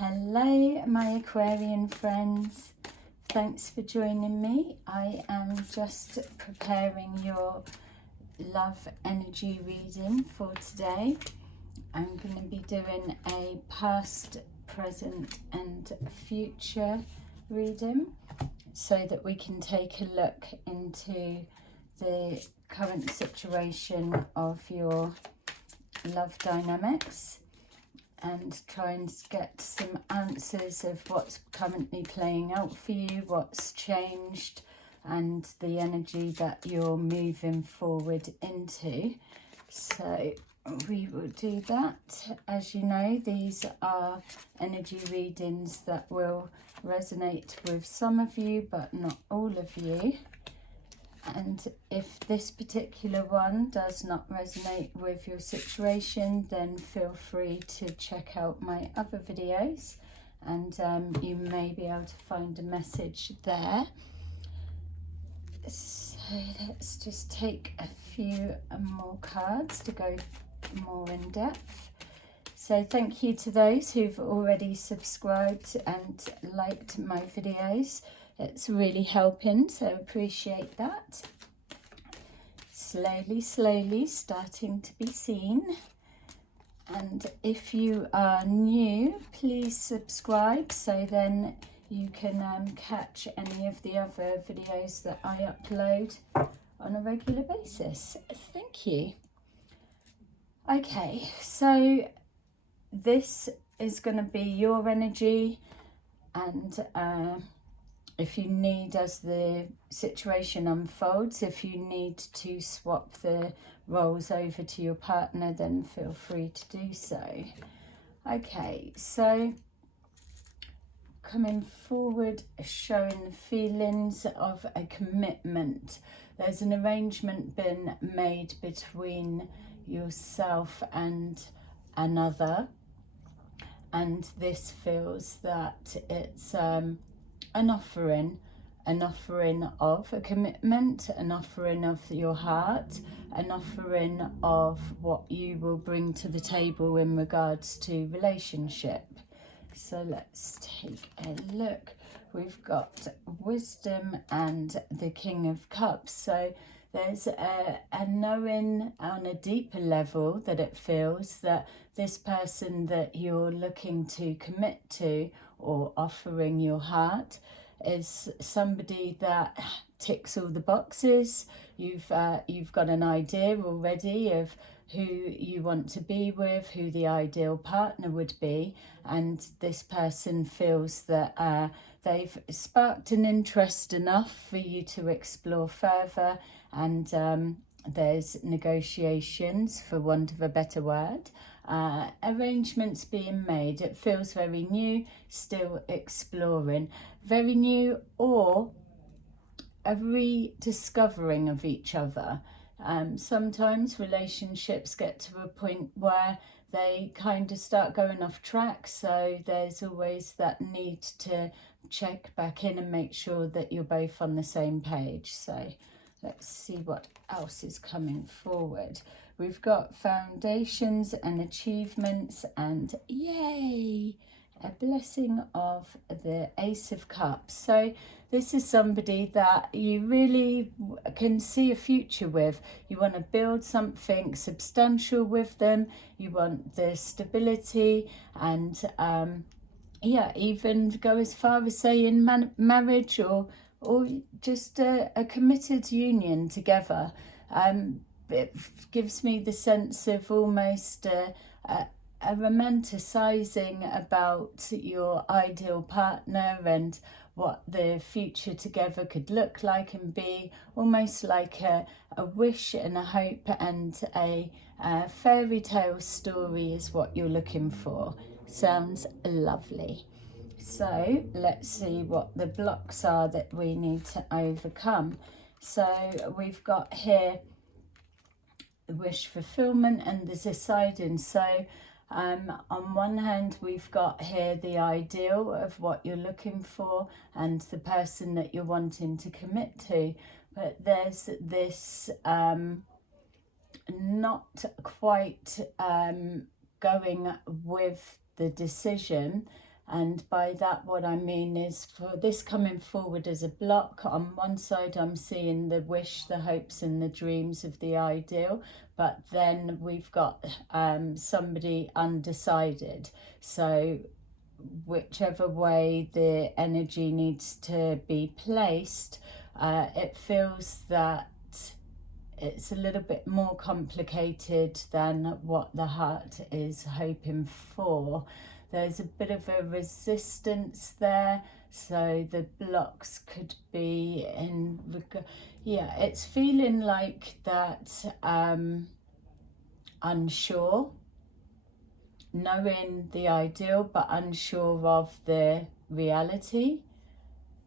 Hello my Aquarian friends, thanks for joining me. I am just preparing your love energy reading for today. I'm going to be doing a past, present and future reading so that we can take a look into the current situation of your love dynamics and try and get some answers of what's currently playing out for you, what's changed, and the energy that you're moving forward into. So we will do that. As you know, these are energy readings that will resonate with some of you, but not all of you. And if this particular one does not resonate with your situation, then feel free to check out my other videos and you may be able to find a message there. So let's just take a few more cards to go more in depth. So thank you to those who've already subscribed and liked my videos. It's really helping, so appreciate that. Slowly starting to be seen. And if you are new, please subscribe so then you can catch any of the other videos that I upload on a regular basis. Thank you. Okay, so this is going to be your energy, and if you need, as the situation unfolds, if you need to swap the roles over to your partner, then feel free to do so. Okay, so coming forward, showing the feelings of a commitment. There's an arrangement been made between yourself and another, and this feels that it's an offering of a commitment, an offering of your heart, an offering of what you will bring to the table in regards to relationship. So let's take a look. We've got wisdom and the King of Cups. So there's a knowing on a deeper level that it feels that this person that you're looking to commit to or offering your heart is somebody that ticks all the boxes. You've got an idea already of who you want to be with, who the ideal partner would be, and this person feels that they've sparked an interest enough for you to explore further, and there's negotiations, for want of a better word, arrangements being made. It feels very new, still exploring, very new, or a rediscovering of each other. Sometimes relationships get to a point where they kind of start going off track, so there's always that need to check back in and make sure that you're both on the same page. So let's see what else is coming forward. We've got foundations and achievements, and yay, a blessing of the Ace of Cups. So this is somebody that you really can see a future with. You want to build something substantial with them. You want the stability, and yeah, even go as far as saying marriage or just a committed union together. It gives me the sense of almost a romanticizing about your ideal partner and what the future together could look like and be, almost like a wish and a hope and a fairy tale story is what you're looking for. Sounds lovely. So let's see what the blocks are that we need to overcome. So we've got here the wish fulfillment and the deciding. So on one hand, we've got here the ideal of what you're looking for and the person that you're wanting to commit to, but there's this not quite going with the decision And by that, what I mean is, for this coming forward as a block, on one side I'm seeing the wish, the hopes and the dreams of the ideal, but then we've got somebody undecided. So whichever way the energy needs to be placed, it feels that it's a little bit more complicated than what the heart is hoping for. There's a bit of a resistance there, so the blocks could be in, yeah, it's feeling like that, unsure, knowing the ideal but unsure of the reality.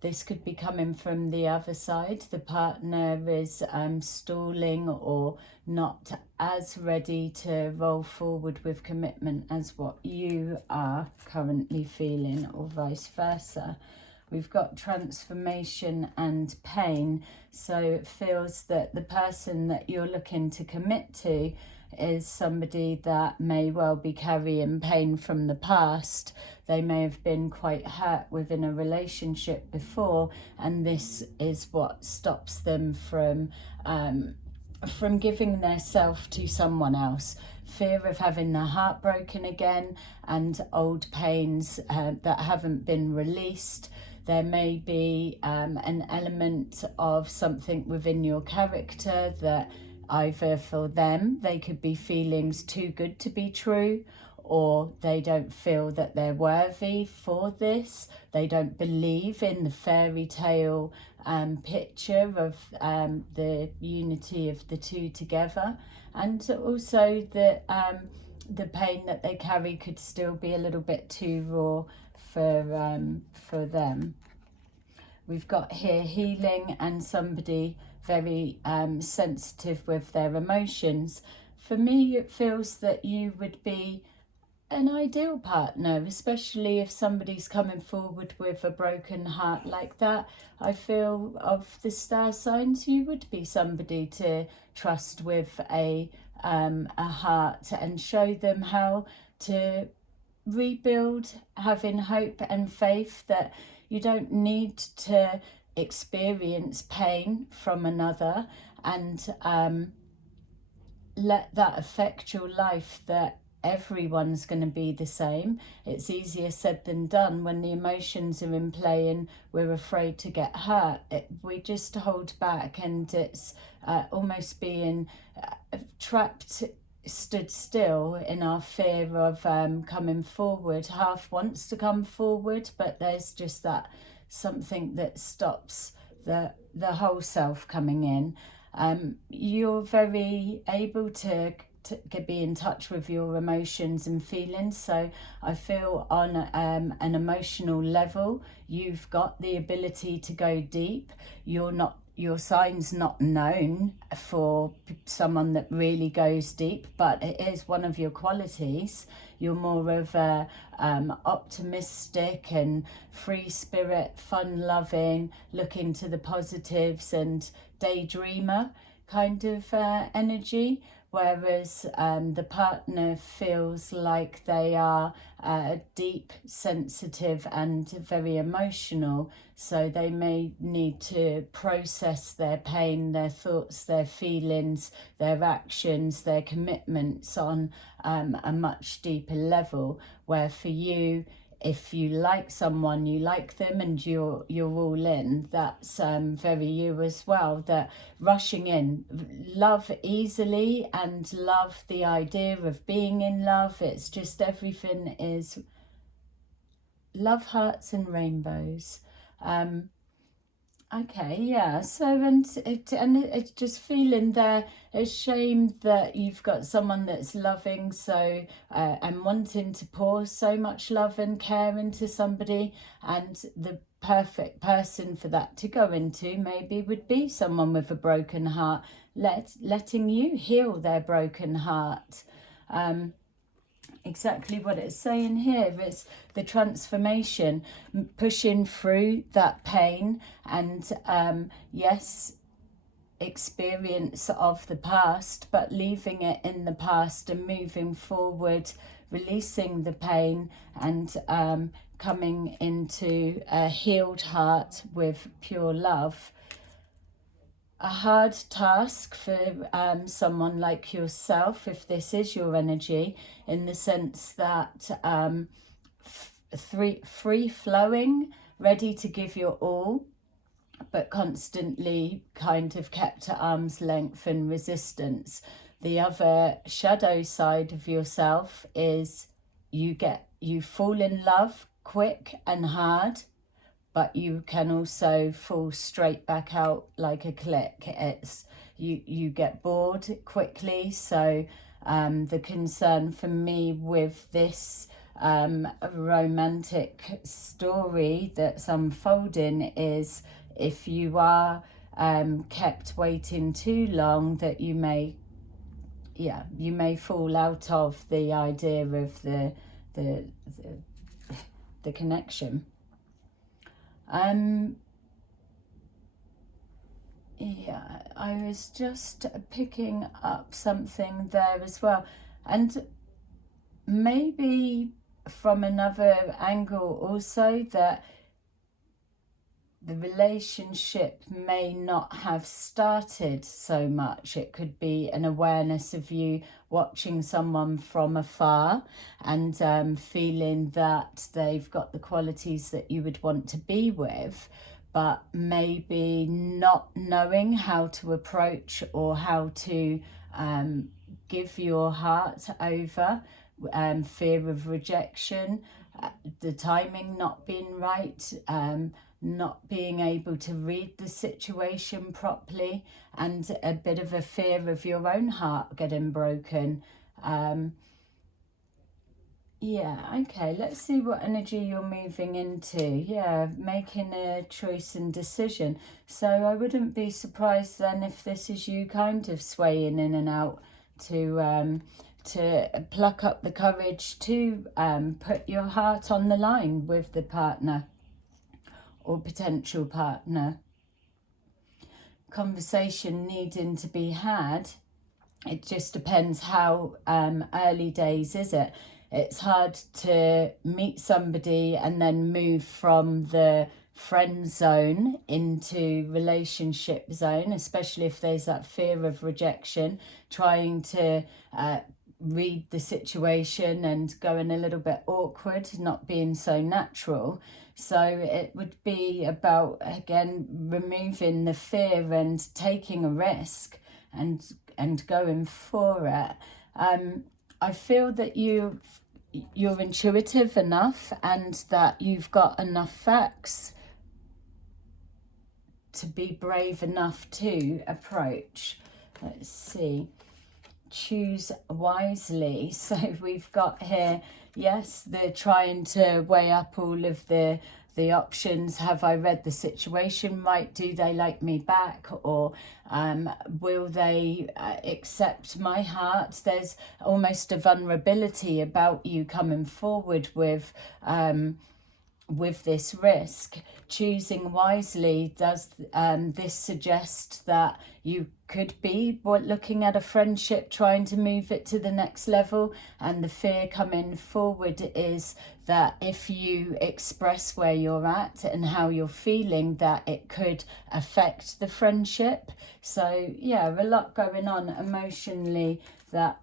This could be coming from the other side. The partner is stalling or not as ready to roll forward with commitment as what you are currently feeling, or vice versa. We've got transformation and pain. So it feels that the person that you're looking to commit to is somebody that may well be carrying pain from the past. They may have been quite hurt within a relationship before, and this is what stops them from giving their self to someone else. Fear of having their heart broken again, and old pains that haven't been released. There may be an element of something within your character that either for them, they could be feelings too good to be true, or they don't feel that they're worthy for this. They don't believe in the fairy tale picture of the unity of the two together. And also the pain that they carry could still be a little bit too raw for them. We've got here healing and somebody very sensitive with their emotions. For me, it feels that you would be an ideal partner, especially if somebody's coming forward with a broken heart like that. I feel of the star signs, you would be somebody to trust with a heart, and show them how to rebuild, having hope and faith that you don't need to experience pain from another, and let that affect your life, that everyone's going to be the same. It's easier said than done when the emotions are in play and we're afraid to get hurt. We just hold back, and it's almost being trapped, stood still in our fear of coming forward. Half wants to come forward, but there's just that something that stops the whole self coming in. You're very able to be in touch with your emotions and feelings. So I feel on an emotional level, you've got the ability to go deep. Your sign's not known for someone that really goes deep, but it is one of your qualities. You're more of a optimistic and free spirit, fun-loving, looking to the positives and daydreamer kind of energy. Whereas the partner feels like they are deep, sensitive and very emotional. So they may need to process their pain, their thoughts, their feelings, their actions, their commitments on a much deeper level. Where for you, if you like someone, you like them and you're all in. That's very you as well, that rushing in, love easily and love the idea of being in love. It's just everything is love, hearts and rainbows. Okay, yeah, so it's just feeling there, a shame that you've got someone that's loving so and wanting to pour so much love and care into somebody, and the perfect person for that to go into maybe would be someone with a broken heart, letting you heal their broken heart. Exactly what it's saying here is the transformation, pushing through that pain and yes, experience of the past, but leaving it in the past and moving forward releasing the pain and coming into a healed heart with pure love. A hard task for someone like yourself, if this is your energy, in the sense that free-flowing, ready to give your all, but constantly kind of kept at arm's length and resistance. The other shadow side of yourself is you fall in love quick and hard, but you can also fall straight back out like a click. It's you get bored quickly. So the concern for me with this romantic story that's unfolding is if you are kept waiting too long, that you may fall out of the idea of the connection. Yeah, I was just picking up something there as well, and maybe from another angle also, that the relationship may not have started so much. It could be an awareness of you watching someone from afar and feeling that they've got the qualities that you would want to be with, but maybe not knowing how to approach or how to give your heart over, fear of rejection, the timing not being right, not being able to read the situation properly, and a bit of a fear of your own heart getting broken. Yeah, okay, let's see what energy you're moving into. Yeah, making a choice and decision. So I wouldn't be surprised then if this is you kind of swaying in and out to pluck up the courage to put your heart on the line with the partner or potential partner. Conversation needing to be had. It just depends how early days is it. It's hard to meet somebody and then move from the friend zone into relationship zone, especially if there's that fear of rejection, trying to read the situation and going a little bit awkward, not being so natural. So it would be about, again, removing the fear and taking a risk and going for it. I feel that you're intuitive enough and that you've got enough facts to be brave enough to approach. Let's see. Choose wisely. So we've got here, yes, they're trying to weigh up all of the options. Have I read the situation right? Do they like me back? Or will they accept my heart? There's almost a vulnerability about you coming forward with this risk. Choosing wisely, does this suggest that you could be looking at a friendship, trying to move it to the next level, and the fear coming forward is that if you express where you're at and how you're feeling, that it could affect the friendship. So yeah, a lot going on emotionally that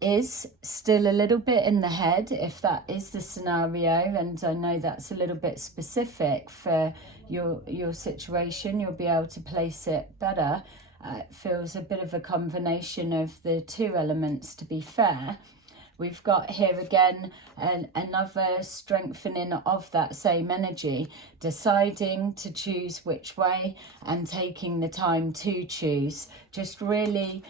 is still a little bit in the head, if that is the scenario, and I know that's a little bit specific for your situation. You'll be able to place it better. It feels a bit of a combination of the two elements, to be fair. We've got here again another strengthening of that same energy, deciding to choose which way and taking the time to choose. Just really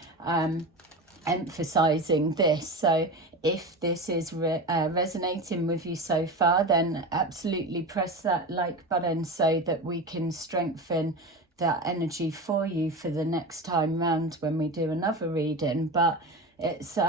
emphasizing this. So if this is resonating with you so far, then absolutely press that like button so that we can strengthen that energy for you for the next time round when we do another reading. But it's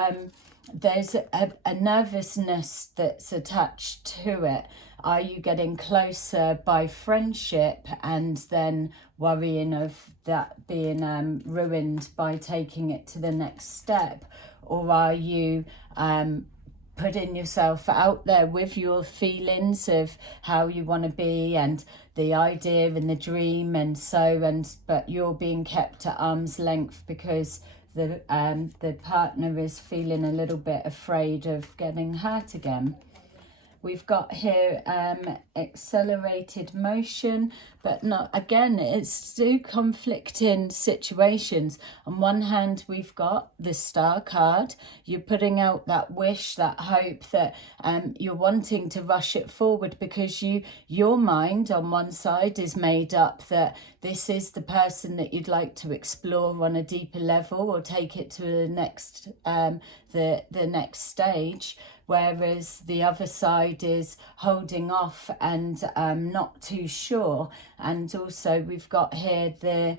there's a nervousness that's attached to it. Are you getting closer by friendship and then worrying of that being ruined by taking it to the next step? or are you putting yourself out there with your feelings of how you want to be and the idea and the dream but you're being kept at arm's length because the partner is feeling a little bit afraid of getting hurt again. We've got here accelerated motion, but not, again, it's two conflicting situations. On one hand, we've got the Star card. You're putting out that wish, that hope, that you're wanting to rush it forward because your mind on one side is made up that this is the person that you'd like to explore on a deeper level or take it to the next the next stage. Whereas the other side is holding off and not too sure. And also we've got here the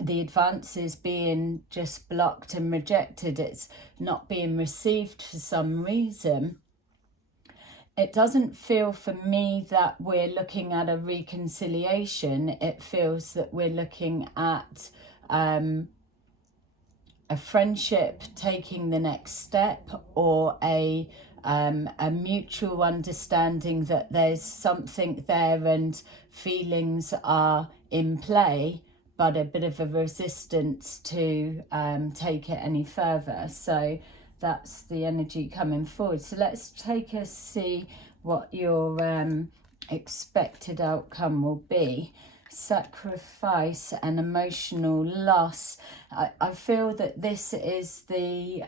advances being just blocked and rejected. It's not being received for some reason. It doesn't feel for me that we're looking at a reconciliation. It feels that we're looking at a friendship taking the next step, or a mutual understanding that there's something there and feelings are in play, but a bit of a resistance to take it any further. So that's the energy coming forward. So let's see what your expected outcome will be. Sacrifice and emotional loss. I feel that this is the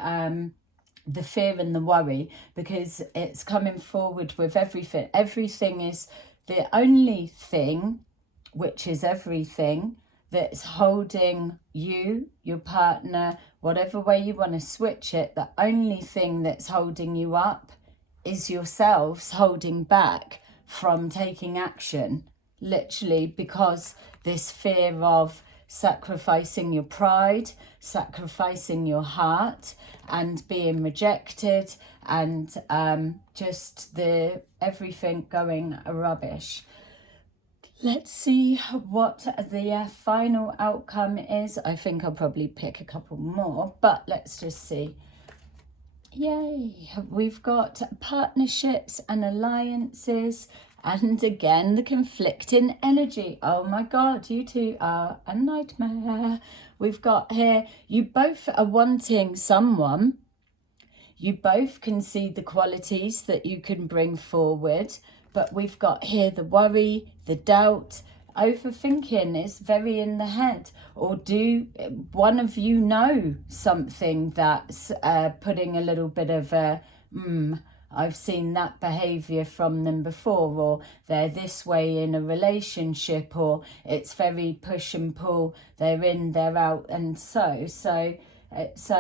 fear and the worry, because it's coming forward with everything. Everything is the only thing, which is everything, that's holding you, your partner, whatever way you want to switch it, the only thing that's holding you up is yourselves holding back from taking action. Literally, because this fear of sacrificing your pride, sacrificing your heart, and being rejected, and just the everything going rubbish. Let's see what the final outcome is. I think I'll probably pick a couple more, but let's just see. Yay! We've got partnerships and alliances. And again, the conflicting energy. Oh my God, you two are a nightmare. We've got here, you both are wanting someone. You both can see the qualities that you can bring forward. But we've got here the worry, the doubt, overthinking is very in the head. Or do one of you know something that's putting a little bit of a, I've seen that behaviour from them before, or they're this way in a relationship, or it's very push and pull, they're in, they're out, and so it's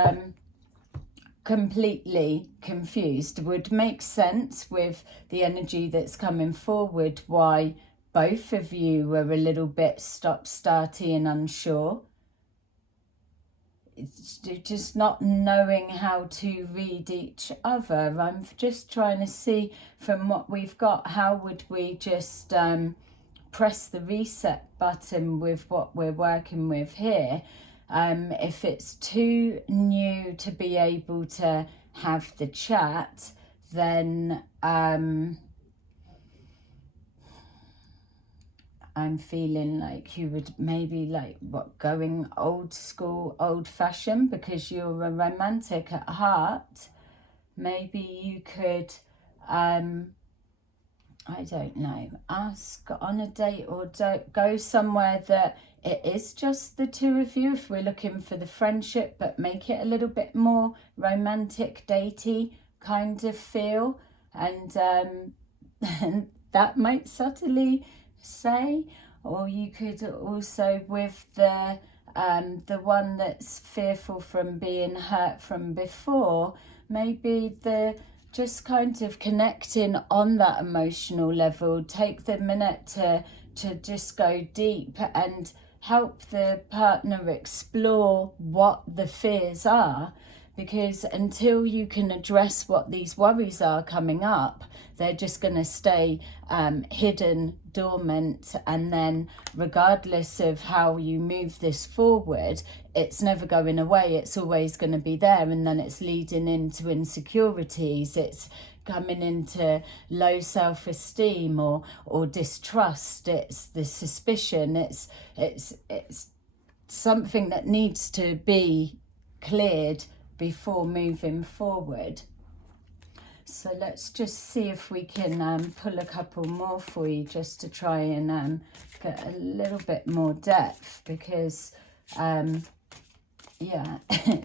completely confused. Would make sense with the energy that's coming forward why both of you were a little bit stop-starty and unsure. It's just not knowing how to read each other. I'm just trying to see from what we've got, how would we just press the reset button with what we're working with here. If it's too new to be able to have the chat, then I'm feeling like you would maybe going old school, old fashioned, because you're a romantic at heart. Maybe you could, I don't know, ask on a date, or don't go somewhere that it is just the two of you if we're looking for the friendship, but make it a little bit more romantic, datey kind of feel. And that might subtly say. Or you could also, with the one that's fearful from being hurt from before, maybe just kind of connecting on that emotional level. Take the minute to just go deep and help the partner explore what the fears are, because until you can address what these worries are coming up, they're just going to stay hidden, dormant, and then regardless of how you move this forward, it's never going away. It's always going to be there, and then it's leading into insecurities. It's coming into low self-esteem or distrust. It's the suspicion. It's something that needs to be cleared before moving forward. So let's just see if we can pull a couple more for you, just to try and get a little bit more depth, because yeah,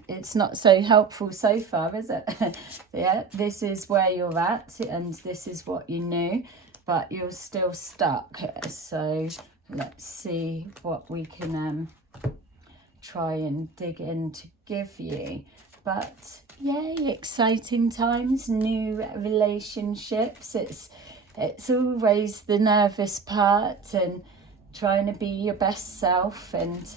it's not so helpful so far, is it? Yeah, this is where you're at and this is what you knew, but you're still stuck. So let's see what we can try and dig in to give you. But yay, exciting times, new relationships. It's always the nervous part, and trying to be your best self and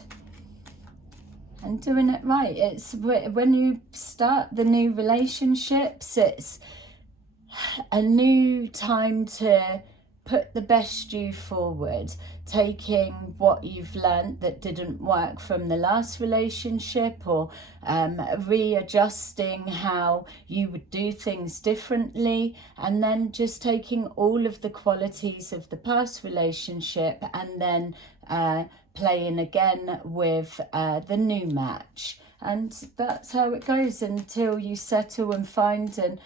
doing it right. It's when you start the new relationships, it's a new time to put the best you forward, taking what you've learned that didn't work from the last relationship, or readjusting how you would do things differently, and then just taking all of the qualities of the past relationship and then playing again with the new match. And that's how it goes until you settle and find and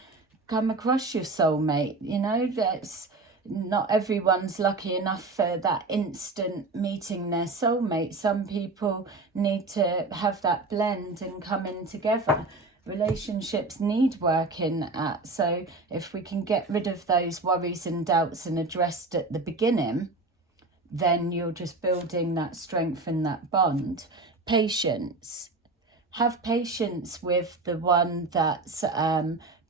come across your soulmate. You know, that's not everyone's lucky enough for that instant meeting their soulmate. Some people need to have that blend and come in together. Relationships need working at. So if we can get rid of those worries and doubts and addressed at the beginning, then you're just building that strength and that bond. Patience. Have patience with the one that's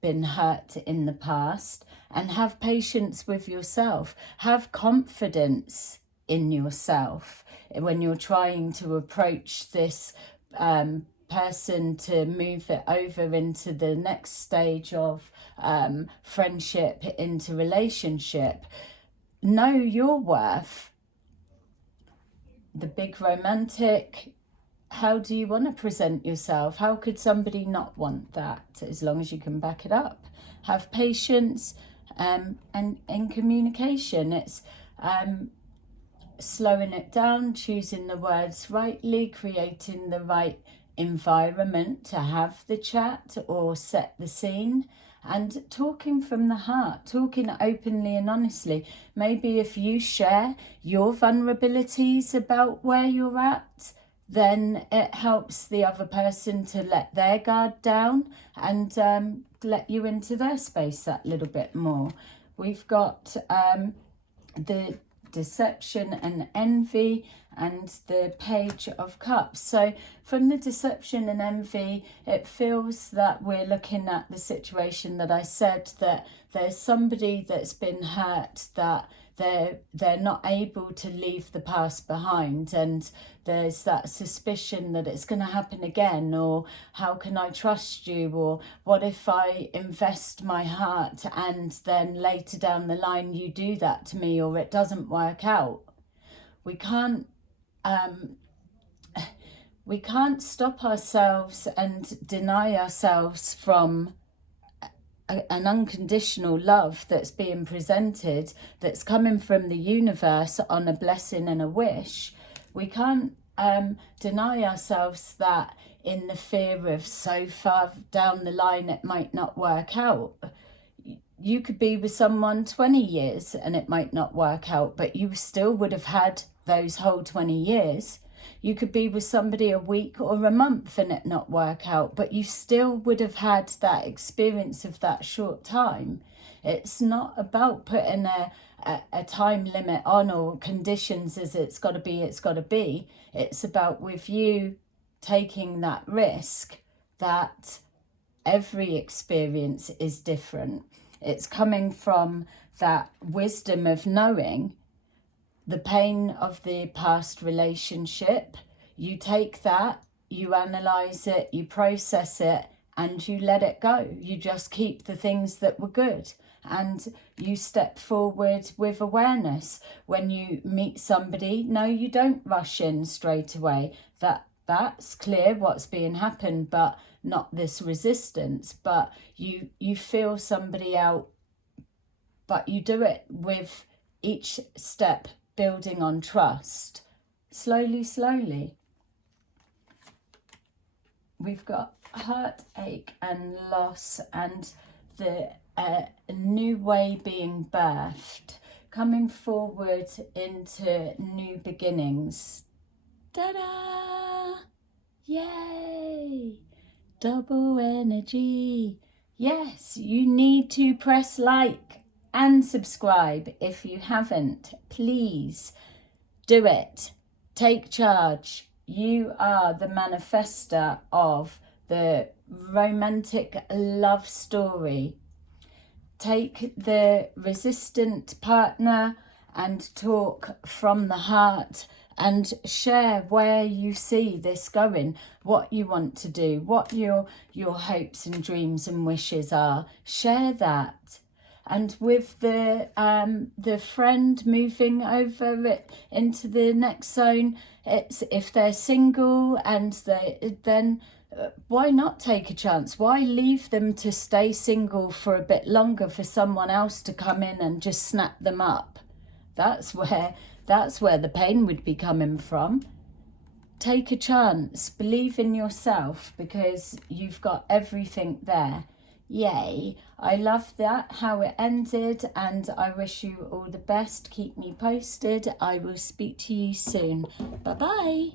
been hurt in the past, and have patience with yourself. Have confidence in yourself when you're trying to approach this person to move it over into the next stage of friendship, into relationship. Know your worth. The big romantic. How do you want to present yourself? How could somebody not want that, as long as you can back it up? Have patience, and in communication, it's slowing it down, choosing the words rightly, creating the right environment to have the chat or set the scene, and talking from the heart, talking openly and honestly. Maybe if you share your vulnerabilities about where you're at, then it helps the other person to let their guard down and let you into their space that little bit more. We've got the deception and envy and the Page of Cups. So from the deception and envy, it feels that we're looking at the situation that I said, that there's somebody that's been hurt, that they're not able to leave the past behind, and there's that suspicion that it's going to happen again, or how can I trust you, or what if I invest my heart and then later down the line you do that to me, or it doesn't work out. We can't stop ourselves and deny ourselves from an unconditional love that's being presented, that's coming from the universe on a blessing and a wish. We can't deny ourselves that in the fear of so far down the line it might not work out. You could be with someone 20 years and it might not work out, but you still would have had those whole 20 years. You could be with somebody a week or a month and it not work out, but you still would have had that experience of that short time. It's not about putting a time limit on, or conditions as it's got to be. It's about with you taking that risk, that every experience is different. It's coming from that wisdom of knowing the pain of the past relationship. You take that, you analyze it, you process it, and you let it go. You just keep the things that were good, and you step forward with awareness. When you meet somebody, no, you don't rush in straight away. That's clear what's being happened, but not this resistance. But you feel somebody out, but you do it with each step building on trust. Slowly, slowly. We've got heartache and loss, and the new way being birthed, coming forward into new beginnings. Ta-da! Yay! Double energy. Yes, you need to press like and subscribe if you haven't. Please do it. Take charge. You are the manifester of the romantic love story. Take the resistant partner and talk from the heart, and share where you see this going, what you want to do, what your hopes and dreams and wishes are. Share that. And with the friend moving over into the next zone, it's if they're single, and then why not take a chance? Why leave them to stay single for a bit longer for someone else to come in and just snap them up? That's where the pain would be coming from. Take a chance. Believe in yourself, because you've got everything there. Yay. I love that, how it ended, and I wish you all the best. Keep me posted. I will speak to you soon. Bye-bye.